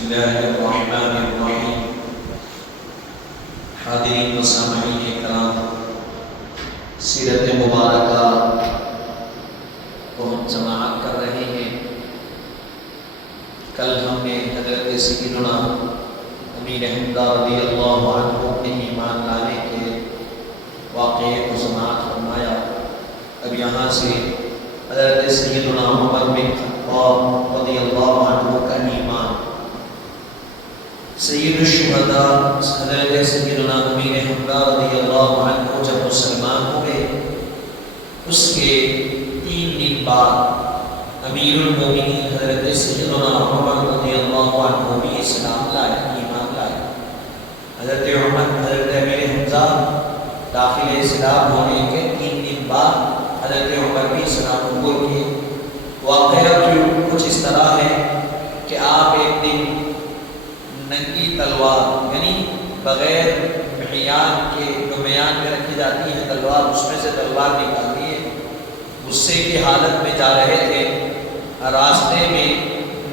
اللہ الرحمن الرحیم۔ حاضرین و سامعین کرام، سیرت مبارکہ کو ہم سماعت کر رہے ہیں۔ کل ہم نے حضرت سیدنا امیر حمزہ رضی اللہ عنہ کے ایمان لانے کے واقعے کو سماعت فرمایا۔ اب یہاں سے حضرت سیدنا عمر بن خطاب رضی اللہ عنہ کا ایمان، سید الشہداء حضرت سیدنا امیر حمزہ رضی اللہ عنہ جب مسلمان ہوئے، اس کے 3 دن بعد امیر المومنین حضرت سیدنا عمر رضی اللہ عنہ بھی اسلام لائے، ایمان لائے۔ حضرت امیر حمزہ داخل اسلام ہونے کے 3 دن بعد حضرت عمر بھی اسلام قبول کیے۔ واقعہ کچھ اس طرح ہے کہ آپ ایک دن ننگی تلوار، یعنی بغیر میان کے، جو میان میں رکھی جاتی ہے تلوار، اس میں سے تلوار نکال دیے، غصے کی حالت میں جا رہے تھے۔ راستے میں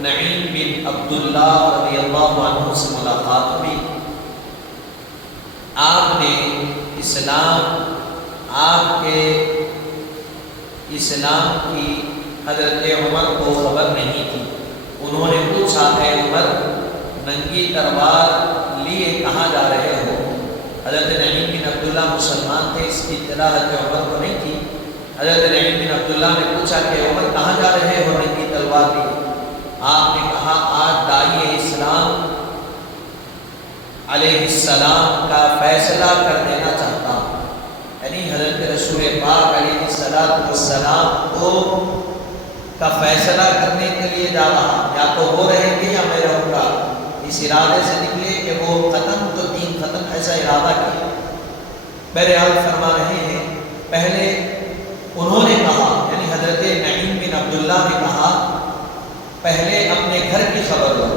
نعیم بن عبداللہ رضی اللہ عنہ سے ملاقات ہوئی۔ آپ نے آپ کے اسلام کی حضرت عمر کو خبر نہیں تھی۔ انہوں نے پوچھا، اے عمر، ننگی تلوار لیے کہاں جا رہے ہو؟ حضرت نعیم بن عبداللہ مسلمان تھے، اس کی اطلاع حضرت عمر کو نہیں تھی۔ حضرت نعیم بن عبداللہ نے پوچھا کہ عمر کہاں جا رہے ہو ننگی تلوار لیے؟ آپ نے کہا، آج داعی اسلام علیہ السلام کا فیصلہ کر دینا چاہتا ہوں، یعنی حضرت رسول پاک علیہ السلام کو کا فیصلہ کرنے کے لیے جا رہا، یا تو وہ رہیں گے یا میں رہوں گا۔ اس ارادے سے نکلے کہ وہ ختم تو دین ختم، ایسا ارادہ کیا۔ بہرحال فرما رہے ہیں، پہلے انہوں نے کہا، یعنی حضرت نعیم بن عبداللہ نے کہا، پہلے اپنے گھر کی خبر لو۔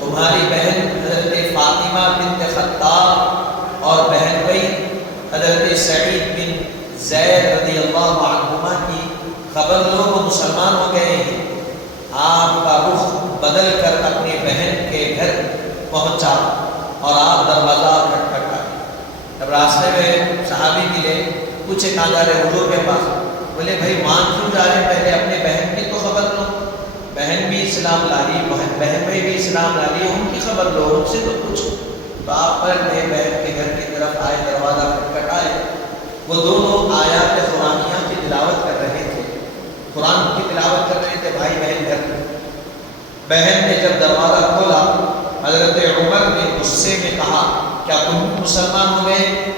تمہاری بہن حضرت فاطمہ بنت خطاب اور بہن بھائی حضرت سعید بن زید رضی اللہ عنہما کی خبر لو، وہ مسلمان ہو گئے ہیں۔ آپ کا رخ بدل کر اپنی بہن کے گھر پہنچا اور آپ دروازہ کھٹکھٹائے۔ جب راستے میں صحابی ملے، پوچھے کہاں جا رہے حضور کے پاس؟ بولے بھائی مان کیوں جا رہے ہیں؟ پہلے اپنے بہن کی تو خبر لو۔ بہن بھی اسلام لا لی، بہن بھائی بھی اسلام لا لی، ان کی خبر لو، ان سے تو پوچھو۔ تو آپ پر گئے، بہن کے گھر کی طرف آئے، دروازہ کھٹکھٹائے۔ وہ دونوں آیات قرآنیہ کی تلاوت کر رہے تھے، قرآن کی تلاوت کر رہے تھے بھائی بہن گھر میں۔ بہن نے جب دروازہ کھولا، حضرت عمر نے غصے میں کہا، کیا تم مسلمان ہو گئے؟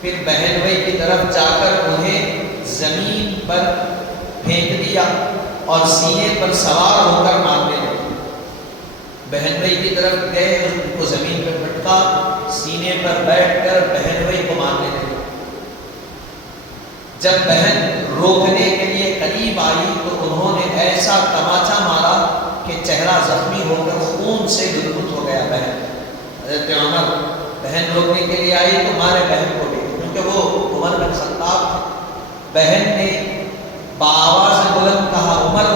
پھر بہن بھائی کی طرف جا کر انہیں زمین پر پھینک دیا اور سینے پر سوار ہو کر مارنے لگے۔ بہن بھائی کی طرف گئے، ان کو زمین پر پھٹکا، سینے پر بیٹھ کر بہن بھائی کو مارنے لگے۔ جب بہن روکنے کے لیے قریب آئی تو انہوں نے ایسا تماچا مارا کہ چہرہ زخمی ہو کر خون سے لطف ہو گیا بہن۔ حضرت عمر بہن روکنے کے لیے آئی تو مارے بہن کو بھی، کیونکہ وہ عمر بن خطاب تھے۔ بہن نے بآواز بلند کہا، عمر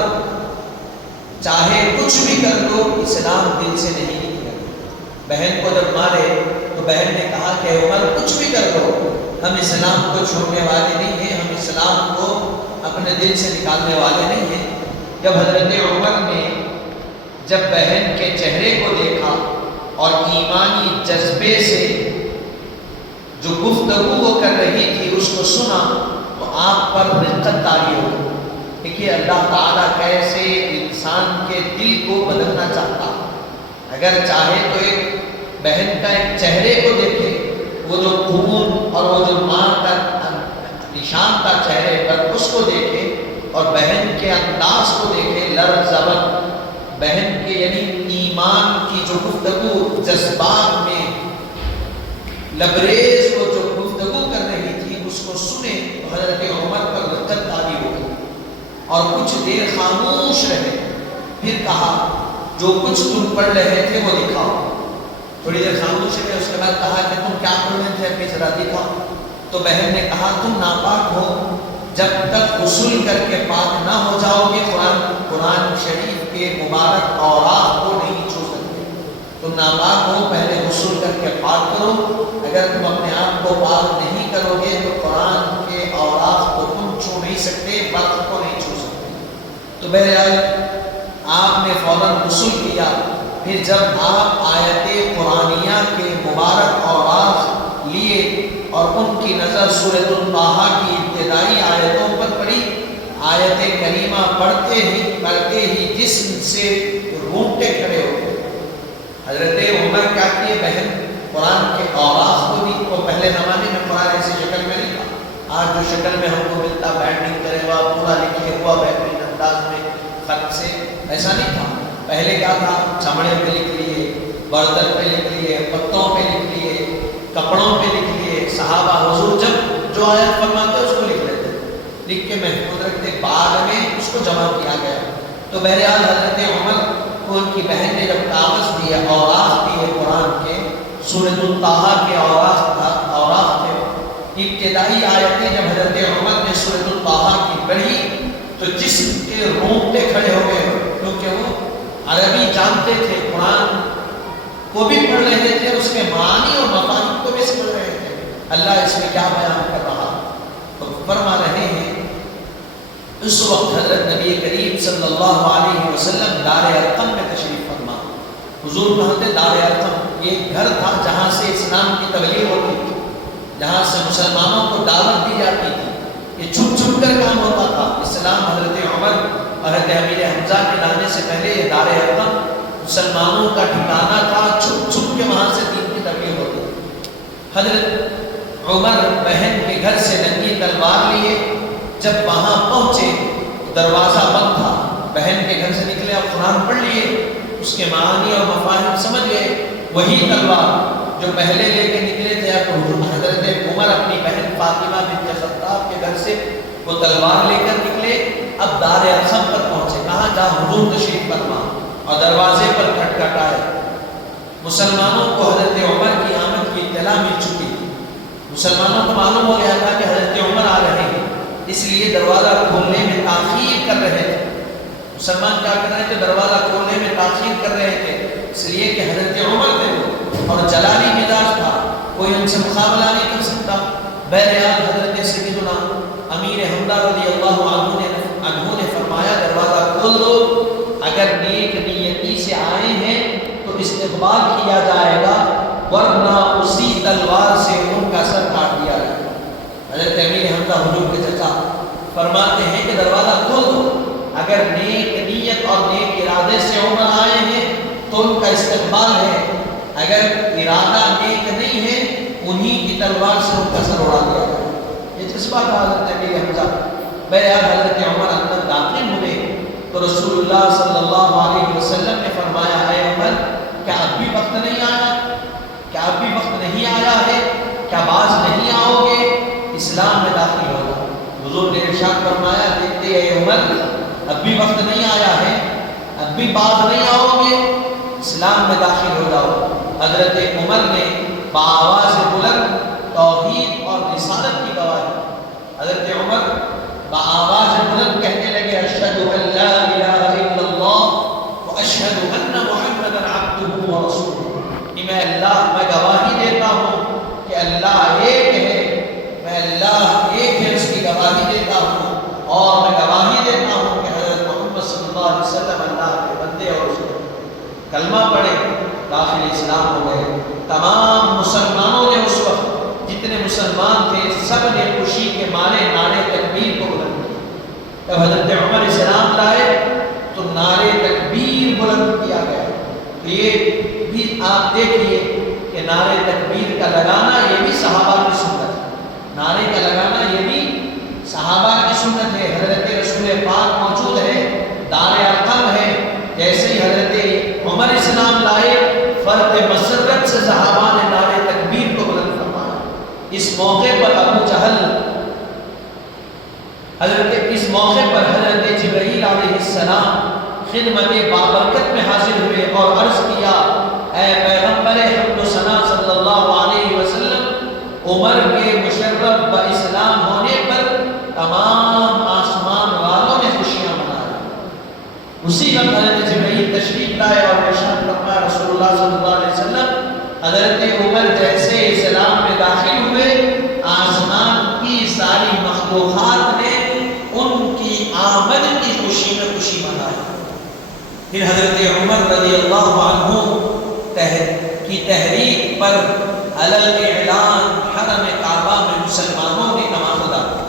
چاہے کچھ بھی کر لو، اسلام دل سے نہیں نکلے گا۔ بہن کو جب مارے تو بہن نے کہا کہ عمر کچھ بھی کر لو، ہم اسلام کو چھوڑنے والے نہیں ہیں، ہم اسلام کو اپنے دل سے نکالنے والے نہیں ہیں۔ جب حضرت عمر نے جب بہن کے چہرے کو دیکھا اور ایمانی جذبے سے جو گفتگو وہ کر رہی تھی اس کو سنا تو آپ پر رقت طاری ہو گئی۔ دیکھیے اللہ تعالیٰ کیسے انسان کے دل کو بدلنا چاہتا، اگر چاہے تو ایک بہن کا ایک چہرے کو دیکھے، وہ جو خون اور وہ جو ماں کا نشان تھا چہرے پر، اس کو دیکھے، اور بہن کے انداز کو دیکھے، لرزبن بہن کے یعنی ایمان کی جو گفتگو، جذبات میں لبریز وہ جو گفتگو کر رہی تھی، اس کو سنے تو حضرت عمر پر رقت طاری ہو گئی اور کچھ دیر خاموش رہے۔ پھر کہا، جو کچھ تم پڑھ رہے تھے وہ دکھاؤ۔ تھوڑی دیر خاموش رہے، اس کے بعد کہا کہ تم کیا پڑھ رہے تھے، اپنی ذرا دکھاؤ۔ تو بہن نے کہا، تم ناپاک ہو، جب تک غسل کر کے پاک نہ ہو جاؤ گے قرآن شریف کے مبارک اوراق کو نہیں چھو سکتے۔ اگر تم اپنے آپ کو پاک نہیں کرو گے تو قرآن کے اوراق کو تم چھو نہیں سکتے، وقت کو نہیں چھو سکتے۔ تو بہرحال آپ نے فوراً غسل کیا، پھر جب آپ آیت قرآنیہ کے مبارک اوراق لیے اور ان کی نظر سورۃ الطٰہٰ کی ابتدائی آیتوں پر پڑی، آیت کریمہ پڑھتے ہی جسم سے رونگٹے کھڑے ہو گئے۔ حضرت عمر کیا کیے، بہن قرآن کے اوراق کو دی۔ وہ پہلے زمانے میں قرآن ایسی شکل میں نہیں تھا، آج جو شکل میں ہم کو ملتا، بینڈنگ کرے ہوا، پورا لکھے ہوا بہترین انداز میں خط سے، ایسا نہیں تھا۔ پہلے کیا تھا، چمڑے پہ لکھ لیے، برتن پہ لکھ لیے، پتوں پہ لکھ لیے، کپڑوں پہ لکھ لیے۔ صحابہ حضور جب جو آیت فرماتے اس کو لکھ لیتے، لکھ کے محفوظ رکھتے، بعد میں اس کو جمع کیا گیا۔ تو بہرحال حضرت عمر کو ان کی بہن نے جب کاغذ دیے، اوراق دیے قرآن کے، سورۃ الطٰہٰ کے اوراق تھے، ابتدائی آیتیں جب حضرت عمر نے سورۃ الطٰہٰ کی پڑھی تو جسم کے رونگٹے کھڑے ہو گئے، کیونکہ وہ عربی جانتے تھے، قرآن کو بھی پڑھ رہے تھے، اس کے معانی اور مفاہیم کو بھی سمجھ رہے تھے، اللہ اس میں کیا بیان کر رہا۔ تو فرما رہے ہیں اس وقت حضرت نبی کریم صلی اللہ علیہ وسلم دار ارقم میں تشریف فرما۔ حضور کہاں تھے؟ دار ارقم، یہ گھر تھا جہاں سے اسلام کی تبلیغ ہوتی تھی، جہاں سے مسلمانوں کو دعوت دی جاتی تھی۔ یہ چھپ چھپ کر کام ہوتا تھا۔ اسلام حضرت عمر حضرت امیر حمزہ کے لانے سے پہلے یہ دار ارقم مسلمانوں کا ٹھکانہ تھا، چھپ چھپ کے وہاں سے دین کی تبلیغ ہوتی تھی۔ حضرت عمر بہن کے گھر سے ننگی تلوار لیے جب وہاں پہنچے، دروازہ بند تھا، بہن کے گھر سے نکلے، اب قرآن پڑھ لیے، اس کے معانی اور مفاہیم سمجھ گئے، وہی تلوار جو پہلے لے کے نکلے تھے، اب حضرت عمر اپنی بہن فاطمہ بنت خطاب کے گھر سے وہ تلوار لے کر نکلے، اب دار ارقم پر پہنچے، کہاں جہاں حضور تشریف فرما، اور دروازے پر کھٹکھٹائے۔ مسلمانوں کو حضرت عمر کی آمد کی اطلاع مل چکی، مسلمانوں کو معلوم ہو گیا تھا کہ حضرت عمر آ رہے ہیں، اس لیے دروازہ کھولنے میں تاخیر کر رہے تھے۔ مسلمان کیا کر رہے تھے؟ دروازہ کھولنے میں تاخیر کر رہے تھے، اس لیے کہ حضرت عمر تھے وہ، اور جلالی مزاج تھا، کوئی ان سے مقابلہ نہیں کر سکتا۔ بہرحال حضرت سیدنا امیر حمزہ رضی اللہ عنہ نے فرمایا دروازہ کھول دو، اگر نیک نیتی سے آئے ہیں تو استقبال کیا جائے گا، ورنہ اسی تلوار سے ان کا سر کاٹ دیا جائے گا۔ حضرت امیر حمزہ حضور کے چچا فرماتے ہیں کہ دروازہ کھول دو، اگر نیک نیت اور نیک ارادے سے عمر آئے ہیں تو ان کا استقبال ہے، اگر ارادہ نیک نہیں ہے انہی کی تلوار سے ان کا سر اڑا دیا جائے۔ یہ جذبہ تھا حضرت امیر حمزہ۔ بہرحال حضرت عمر اندر داخل ہوئے تو رسول اللہ صلی اللہ علیہ وسلم نے فرمایا، اے عمر کیا اب بھی وقت نہیں آیا؟ کیا اب بھی وقت نہیں آیا ہے؟ کیا باز نہیں آؤ گے اسلام میں داخل ہوگا؟ حضور نے ارشاد فرمایا، دیکھتے اے عمر اب بھی وقت نہیں آیا ہے، اب بھی باز نہیں آؤ گے، اسلام میں داخل ہو جاؤ۔ حضرت عمر نے بآواز بلند توحید اور رسالت کی گواہی۔ حضرت عمر بآواز بلند کہنے لگے، اشہد ان لا الہ الا اللہ واشہد ان محمدا عبدہ ورسولہ، میں گواہی دیتا ہوں کہ اللہ ایک ہے، میں اللہ ایک ہے اس کی گواہی دیتا ہوں، اور میں گواہی دیتا ہوں کہ حضرت محمد صلی اللہ علیہ وسلم اللہ کے بندے اور رسول۔ کلمہ پڑھے، داخل اسلام ہو گئے۔ تمام مسلمانوں نے اس وقت جتنے مسلمان تھے سب نے خوشی کے مارے نعرے تکبیر کو بلند کیا۔ جب حضرت عمر اسلام لائے تو نعرے تکبیر بلند کیا گیا۔ تو یہ بھی آپ دیکھیے کہ نعرے تکبیر کا لگانا یہ بھی صحابہ کی سنت ہے، نعرے کا لگانا یہ بھی صحابہ کی سنت ہے۔ حضرت رسول پاک موجود ہے، دار ارقم ہے، جیسے ہی حضرت عمر اسلام لائے فرد مسرت سے صحابہ نے نعرے تکبیر کو بلند فرمایا۔ اس موقع پر ابو جہل اس موقع پر حضرت جبرائیل علیہ السلام خدمت بابرکت میں حاضر ہوئے اور عرض کیا، اے پیغمبر حمد و ثنا صلی اللہ علیہ وسلم، عمر کے مشرف با اسلام ہونے پر تمام آسمان والوں نے خوشیاں منائی۔ اسی وقت حضرت جبرائیل تشریف لائے اور ارشاد فرمایا، رسول اللہ صلی اللہ علیہ وسلم، حضرت عمر جیسے اسلام میں داخل ہوئے آسمان کی ساری مخلوقات نے ان کی آمد کی خوشی میں خوشی منائی۔ پھر حضرت عمر رضی اللہ عنہ کی تحریک پر علی اعلان حرم کعبہ میں مسلمانوں نے نماز ادا کی۔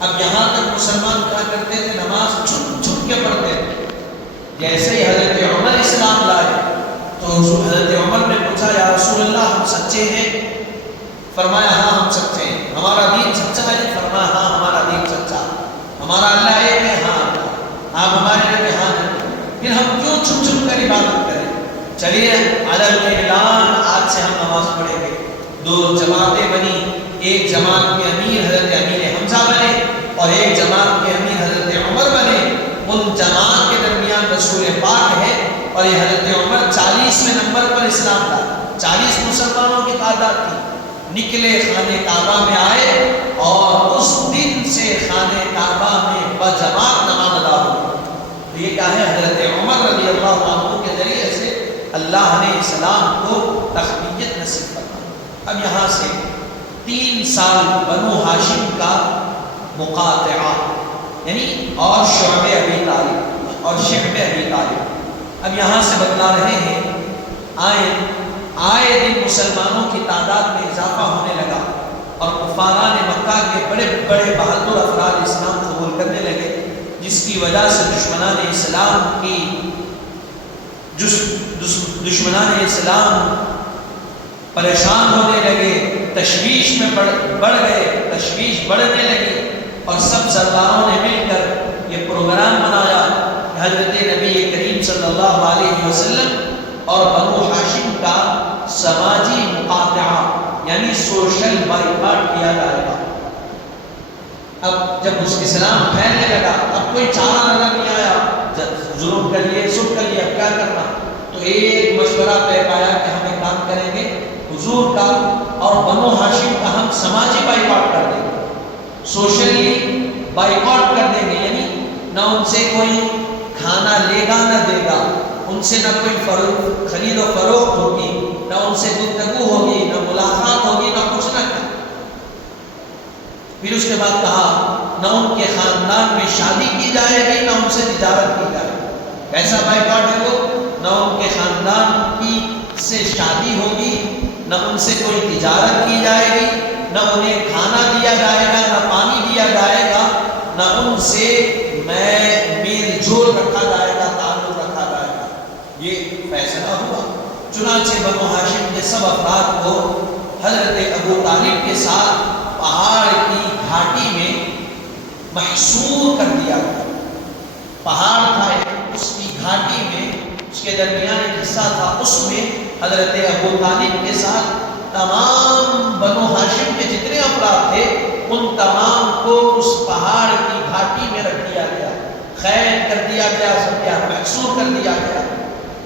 اب یہاں تک مسلمان کیا کرتے تھے؟ نماز چھپ چھپ کے پڑھتے تھے۔ جیسے ہی حضرت عمر اسلام لائے تو حضرت عمر نے پوچھا یا رسول اللہ ہم سچے ہیں؟ فرمایا ہاں ہم سچے ہیں۔ ہمارا دین سچا ہے؟ فرمایا ہاں ہمارا دین سچا ہے۔ ہمارا اللہ ایک ہے؟ ہاں اللہ۔ آپ ہمارے لیے ہاں ہیں۔ پھر ہم کیوں چھپ چھپ کر عبادت کریں؟ چلیے علی اعلان آج سے ہم نماز پڑھیں گے۔ دو جماعتیں بنی، ایک جماعت کے امیر حضرت امیر حمزہ بنے اور ایک جماعت کے امیر حضرت عمر بنے۔ ان جماعت کے درمیان رسول پاک ہے اور یہ حضرت عمر 40ویں نمبر پر اسلام لائے۔ 40 مسلمانوں کی تعداد تھی۔ نکلے خانہ کعبہ میں آئے اور اس دن سے خانہ کعبہ میں بجماعت نماز ادا ہوئی۔ یہ کیا ہے؟ حضرت عمر رضی اللہ عنہ کے ذریعے سے اللہ نے اسلام کو تقویت نصیب فرمائی۔ اب یہاں سے 3 سال بنو ہاشم کا مقاطعہ یعنی اور شعب ابی طالب اور شعب ابی طالب اب یہاں سے بتلا رہے ہیں آئے دن مسلمانوں کی تعداد میں اضافہ ہونے لگا اور کفاران مکہ کے بڑے بڑے بہادر افراد اسلام قبول کرنے لگے، جس کی وجہ سے دشمنان اسلام پریشان ہونے لگے، تشویش میں بڑھ گئے، تشویش بڑھنے لگی اور سب سرداروں نے مل کر یہ پروگرام بنایا کہ حضرت نبی کریم صلی اللہ علیہ وسلم اور بنو ہاشم کا سماجی مقاطعہ یعنی سوشل بائیکاٹ کیا جائے گا۔ اب جب اس اسلام پھیلنے لگا اب کوئی چارہ نظر نہیں آیا، ظلم کر لیے سب کر لیے، اب کیا کرنا؟ تو ایک مشورہ طے پایا کہ ہم ایک کام کریں گے، حضور کا اور بنو ہاشم کا ہم سماجی بائیکاٹ کر دیں گے، سوشلی بائیکاٹ کر دیں گے، یعنی نہ ان سے کوئی کھانا لے گا نہ دے گا، ان سے نہ کوئی خرید و فروخت ہوگی، نہ ان سے گفتگو ہوگی، نہ ملاقات ہوگی، نہ کچھ نہ کر۔ پھر اس کے بعد کہا نہ ان کے خاندان میں شادی کی جائے گی نہ ان سے تجارت کی جائے گی۔ کیسا بائیکاٹ ہے وہ؟ نہ ان کے خاندان کی سے شادی ہوگی، نہ ان سے کوئی تجارت کی جائے گی، نہ انہیں کھانا دیا جائے گا، نہ پانی دیا جائے گا، نہ ان سے میل جول رکھا جائے گا، تعلق رکھا جائے گا۔ یہ فیصلہ ہوا۔ چنانچہ بنو ہاشم کے سب افراد کو حضرت ابو طالب کے ساتھ پہاڑ کی گھاٹی میں محصور کر دیا گیا۔ پہاڑ تھا اس کی گھاٹی میں، اس کے درمیان ایک حصہ تھا، اس میں حضرت ابو طالب کے ساتھ تمام بنو ہاشم کے جتنے افراد تھے ان تمام کو اس پہاڑ کی گھاٹی میں رکھ دیا گیا، قید کر دیا گیا، سب کیا محصور کر دیا گیا،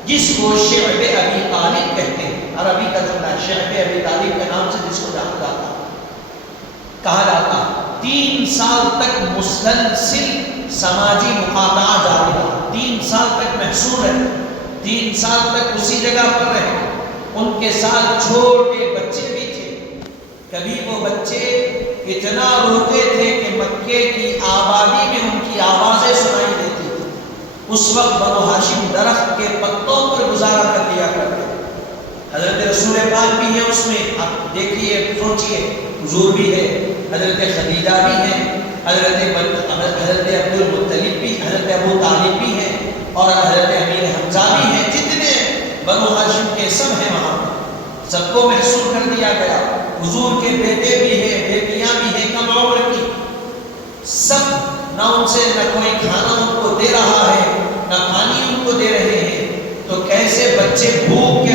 جس کو شعب ابی طالب کہتے ہیں۔ عربی کا جملہ شعب ابی طالب کے نام سے جس کو جانا جاتا کہا جاتا۔ 3 سال تک مسلسل سماجی مقاطعہ جاری رہا، 3 سال تک محصور ہے، 3 سال تک اسی جگہ پر رہے۔ ان کے ساتھ چھوٹے بچے بھی تھے، کبھی وہ بچے اتنا روتے تھے کہ مکے کی آبادی میں ان کی آوازیں سنائی دیتی تھی۔ اس وقت بنو ہاشم درخت کے پتوں پر گزارا کر دیا کرتے تھے۔ حضرت رسول پاک بھی ہے اس میں، آپ دیکھیے سوچئے، حضور بھی ہے، حضرت خدیجہ بھی ہے، حضرت عبد المطلب بھی، حضرت ابو طالب بھی ہے اور حضرت امیر حمزہ بھی ہیں، جتنے بنو ہاشم کے سب ہیں وہاں، سب کو محصور کر دیا گیا۔ حضور کے بیٹے بھی ہیں، بیٹیاں بھی ہیں کم عمر کی، سب نہ ان سے نہ کوئی کھانا ان کو دے رہا ہے نہ پانی ان کو دے رہے ہیں، تو کیسے بچے بھوک کے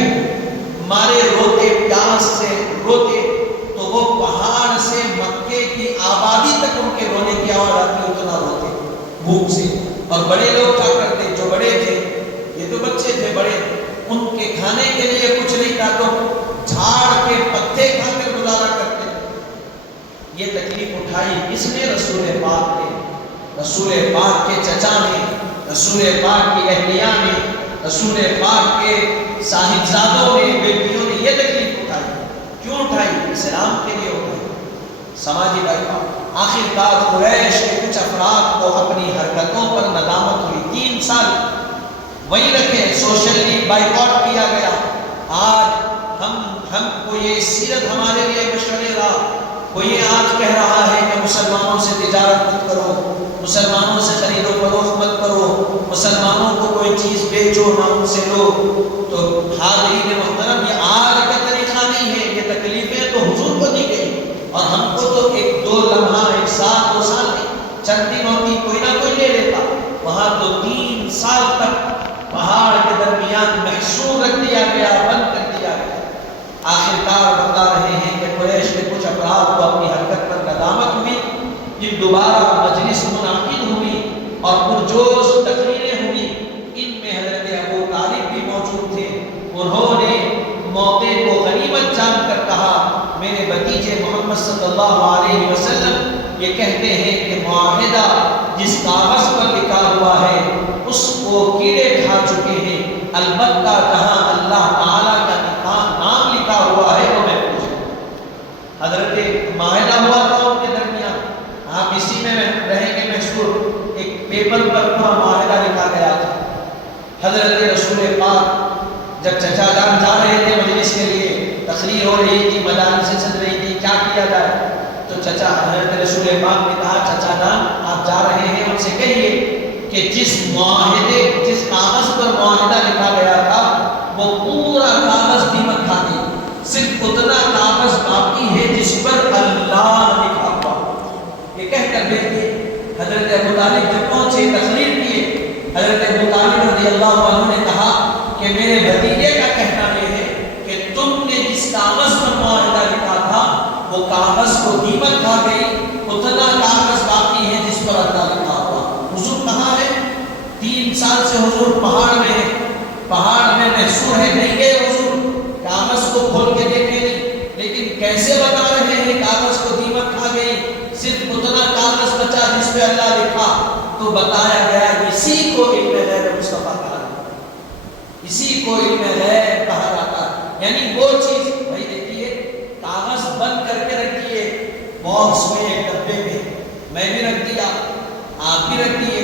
مارے روتے، پیاس سے روتے، تو وہ پہاڑ سے مکے کی آبادی تک ان کے رونے کی آواز آتی، اتنا روتے بھوک سے۔ اور بڑے لوگ کیا کرتے؟ جو بڑے تھے، یہ تو بچے تھے، بڑے ان کے کھانے کے لیے کچھ نہیں تھا تو جھاڑ کے پتے کھا کر گزارا کرتے۔ یہ تکلیف اٹھائی اس نے رسول پاک نے، رسول پاک کے چچا نے، رسول پاک کی اہلیہ نے، رسول پاک کے صاحبزادوں نے، بیٹیوں نے یہ تکلیف اٹھائی۔ کیوں اٹھائی؟ السلام کے لیے ہوتا ہے سماجی بائیکاٹ۔ آخر کار قریش کے کچھ افراد کو اپنی حرکتوں پر ندامت ہوئی، 3 سال وہی رکھے، سوشلی بائیکاٹ کیا گیا۔ آج ہم کو یہ سیرت ہمارے لیے مشورے رہا، کوئی یہ آج کہہ رہا ہے کہ مسلمانوں سے تجارت مت کرو، مسلمانوں سے خرید و فروخت مت کرو، مسلمانوں کو کوئی چیز بیچو نہ ان سے لو۔ تو حاضرین محترم، یہ آج کا طریقہ نہیں ہے، یہ تکلیفیں تو حضور کو دی گئی، اور ہم کو تو 1-2 لمحہ، 1 سال 2 سال نہیں، چند دن ہوتی کوئی نہ کوئی لے لیتا، وہاں تو 3 سال تک پہاڑ کے درمیان محصور رکھ دیا گیا، بند کر دیا گیا۔ آخر کار بتا رہے ہیں کہ قریش کے کچھ افراد کو اپنی حرکت پر ندامت ہوئی، جب دوبارہ مجلس منعقد ہوئی اور پرجوش تقریریں ہوئی، ان میں حضرت ابو طالب بھی موجود تھے۔ انہوں نے موقع کو غنیمت جان کر کہا، میرے بھتیجے محمد صلی اللہ علیہ وسلم یہ کہتے ہیں کہ معاہدہ جس کاغذ پر لکھا ہوا ہے اس کو کیڑے کھا چکے ہیں، البتہ جہاں اللہ تعالیٰ کا نام لکھا ہوا ہے وہ محفوظ ہے۔ حضرت معاہدہ ہوا تھا ان کے درمیان، آپ اسی میں رہیں گے محصور، ایک پیپر پر پورا معاہدہ لکھا گیا تھا۔ حضرت رسول پاک جب چچا جان جا رہے تھے مجلس کے لیے، تقریر ہو رہی تھی، مجالس چل رہی تھی، کیا کیا جائے، تو چچا حضرت رسول پاک نے کہا، چچا جان آپ جا رہے ہیں، ان سے کہیے کہ جس کاغذ پر معاہدہ لکھا گیا تھا وہ پورا کاغذ دیمک کھا گئی، صرف اتنا کاغذ باقی ہے جس پر اللہ لکھا ہوا۔ یہ کہہ کر بھیج دیے۔ حضرت ابو طالب جب پہنچے، تقریر کیے، حضرت ابو طالب رضی اللہ عنہ نے کہا کہ میرے بھتیجے کا کہنا یہ ہے کہ تم نے جس کاغذ پر معاہدہ لکھا تھا وہ کاغذ کو دیمک کھا گئی، اتنا کاغذ باقی ہے جس پر اللہ لکھا ہوا۔ حضور کہاں ہے؟ 3 سال سے حضور پہاڑ میں ہے، پہاڑ میں محصور ہے، نہیں گئے حضور، کاغذ کو کھول کے دیکھے نہیں، لیکن کیسے بتا رہے ہیں کاغذ کو دیمک کھا گئی، صرف اتنا کاغذ بچا جس پہ اللہ لکھا۔ تو بتایا گیا اسی کو علم غیب مصطفیٰ کہا جاتا ہے، اسی کو علم غیب کہا جاتا ہے، یعنی وہ چیز، بھائی دیکھیے کاغذ بند کر کے رکھیے باکس میں، ایک ڈبے میں، میں بھی رکھ دیا، آپ بھی رکھ دیے،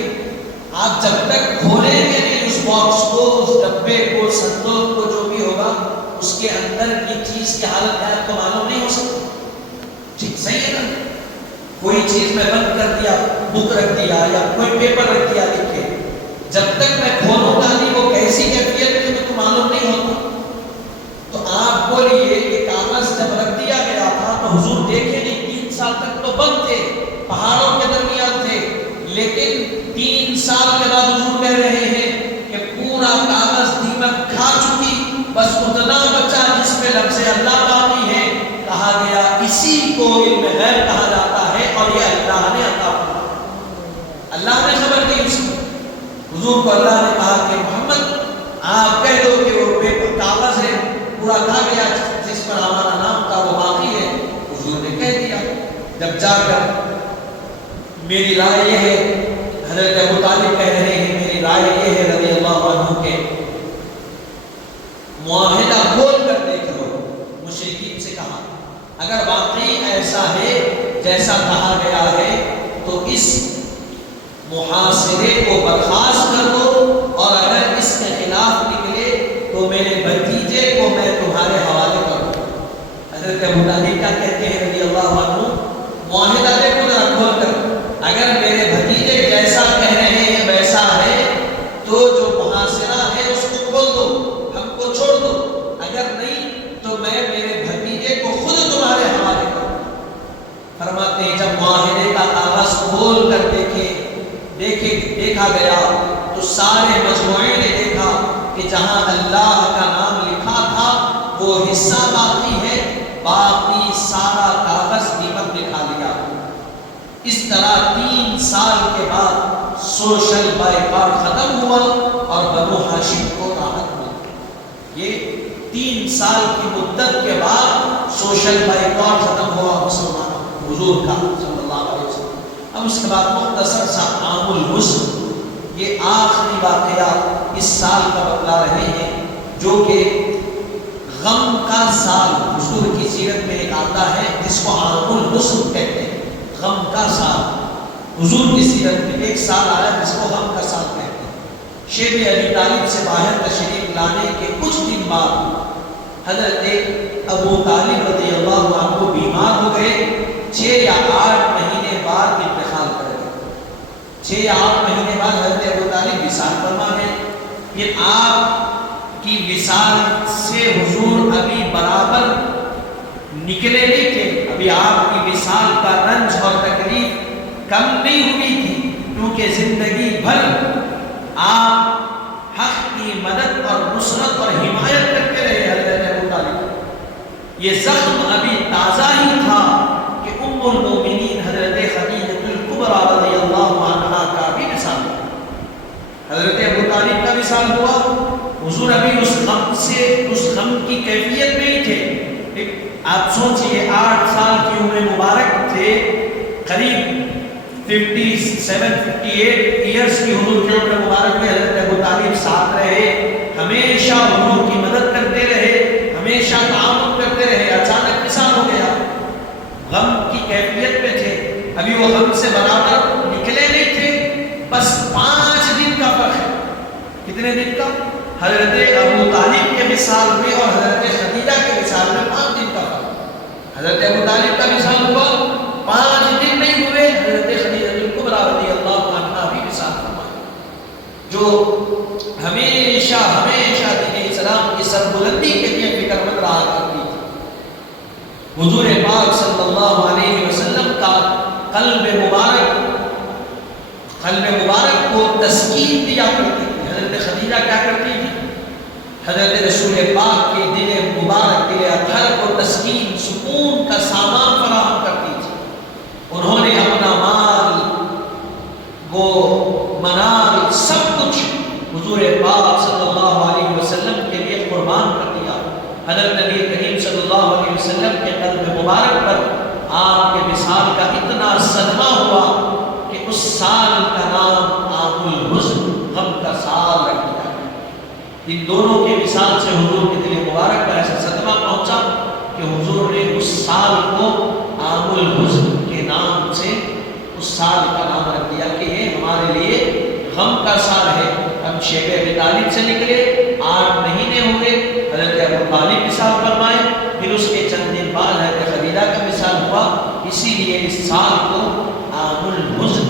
آپ جب تک کھولیں گے نہیں اس باکس کو، اس ڈبے کو، صندوق کو، جو بھی ہوگا اس کے اندر کی چیز کی حالت کیا آپ کو معلوم نہیں ہو سکتی۔ ٹھیک صحیح ہے نا؟ کوئی چیز میں بند کر دیا، بک رکھ دیا یا کوئی پیپر رکھ دیا لکھ کے، جب تک میں کھولوں گا نہیں وہ کیسی کیفیت میں مجھے معلوم نہیں ہوتا۔ تو آپ بولیے کہ کاغذ جب رکھ دیا گیا تھا تو حضور دیکھے نہیں، 3 سال تک تو بند تھے، پہاڑوں کے درمیان تھے، لیکن 3 سال کے بعد حضور کہہ رہے ہیں کہ پورا کاغذ دیمک کھا چکی، بس اتنا بچا جس پہ لفظ اللہ باقی ہے۔ کہا گیا اسی کو علم غیب کہا جاتا ہے، اور یہ اللہ نے عطا فرمایا، اللہ نے خبر دی اس کو۔ حضور کو اللہ نے کہا کہ محمد آپ کہہ دو کہ وہ پیپر کاغذ ہے پورا کھا گیا جس پر ہمارا نام تھا وہ باقی ہے۔ حضور نے کہہ دیا۔ جب جا کر میری رائے یہ ہے، حضرت ابو طالب کہہ رہے ہیں میری رائے یہ ہے رضی اللہ عنہ کے معاہدہ کھول کر دیکھ لو، مشرکین سے کہا اگر واقعی ایسا ہے جیسا کہا گیا ہے تو اس محاصرے کو برخاست کر دو، اور اگر اس کے خلاف نکلے تو میرے بھتیجے کو میں تمہارے حوالے کر دوں۔ حضرت ابو طالب کیا کہتے ہیں رضی اللہ عنہ، معاہدہ دیکھو ذرا کھول کر، اگر میرے بھتیجے جیسا کہہ رہے ہیں ویسا ہے تو جو محاصرہ ہے اس کو کھول دو، ہم کو چھوڑ دو، اگر نہیں تو میں میرے بھتیجے کو خود تمہارے حوالے کروں۔ فرماتے ہیں جب معاہدے کا کاغذ کھول کر دیکھا گیا تو سارے مجموعے نے دیکھا کہ جہاں اللہ کا نام لکھا تھا وہ حصہ باقی ہے، باقی سارا کاغذ دیمک نے کھا لیا۔ اس طرح 3 سال کے بعد سوشل بائیکاٹ ختم ہوا اور بنو ہاشم کو راحت ملی۔ یہ 3 سال کی مدت کے بعد سوشل بائیکاٹ ختم ہوا مسلمانوں حضور کا صلی اللہ علیہ وسلم۔ اب اس کے بعد مختصر سا عام الحسن، یہ آخری واقعہ اس سال کا بتلا رہے ہیں جو کہ غم کا کا سال حضور کی سیرت میں ایک آتا ہے جس کو عام الحزن کہتے ہیں، غم کا سال۔ حضور کی سیرت میں ایک سال آیا جس کو غم کا سال کہتے ہیں۔ شیب ابی طالب سے باہر تشریف لانے کے کچھ دن بعد حضرت ابو طالب رضی اللہ عنہ بیمار ہو گئے، 6 یا 8 مہینے بعد انتقال کر گئے۔ 6 یا 8 مہینے بعد حضرت ابو طالب وصال فرما گئے۔ یہ آپ کی وصال سے حضور ابھی برابر نکلے نہیں تھے، ابھی آپ کی وصال کا رنج اور تکلیف کم نہیں ہوئی تھی، کیونکہ زندگی بھر آپ حق کی مدد اور نصرت اور حمایت کرتے رہے حضرت ابو طالب۔ یہ زخم ابھی تازہ ہی تھا کہ ام المومنین حضرت خدیجہ الکبریٰ رضی اللہ عنہا کا بھی وصال ہوا۔ حضرت ابو طالب کا وصال ہوا، حضور ابھی اس غم کی کیفیت میں ہی تھے۔ آپ سوچئے 8 سال کی عمر مبارک تھے، قریب 57-58 ایئرس کی حضور کی عمر مبارک میں حضرت ابو طالب ساتھ رہے، ہمیشہ حضور کی مدد کرتے رہے، ہمیشہ تعاون کرتے رہے۔ اچانک وصال ہو گیا، غم کی کیفیت میں تھے، ابھی وہ غم سے برابر نکلے نہیں تھے، بس 5 دن کا فرق ہے۔ کتنے دن کا؟ حضرت ابو طالب کے وصال میں اور حضرت خدیجہ کے وصال میں 5 دن کا فرق۔ حضرت ابو طالب کا وصال ہوا، 5 دن نہیں ہوئے، حضرت خدیجہ الکبریٰ رضی اللہ عنہا بھی وصال فرمائے، جو ہمیشہ ہمیشہ دین اسلام کی سربلندی کے لیے فکر مند رہا کرتی تھی۔ حضور پاک صلی اللہ علیہ وسلم کا قلب مبارک کو تسکین دیا کرتی تھی۔ حضرت خدیجہ کیا کرتی تھی؟ حضرت رسول پاک کے دل مبارک، دل اطہر کو تسکین، سکون کا سامان فراہم کرتی تھی۔ انہوں نے اپنا مال، وہ منال، سب کچھ حضور پاک صلی اللہ علیہ وسلم کے لیے قربان کر دیا۔ حضرت نبی کریم صلی اللہ علیہ وسلم کے قلب مبارک پر آپ کے وصال کا اتنا صدمہ ہوا کہ اس سال کا نام عام الحزن، غم کا سال رکھ دیا گیا۔ ان دونوں کے وصال سے حضور کے دل مبارک پر ایسا صدمہ پہنچا کہ حضور نے اس سال کو عام الحزن کے نام سے اس سال کا نام رکھ دیا کہ یہ ہمارے لیے غم کا سال ہے۔ ہم شیب ابی طالب سے نکلے، 8 مہینے ہو گئے، حضرت ابو طالب وصال فرمائے، پھر اس کے چند دن بعد حضرت خدیجہ کا وصال ہوا۔ اسی لیے اس سال کو عام الحزن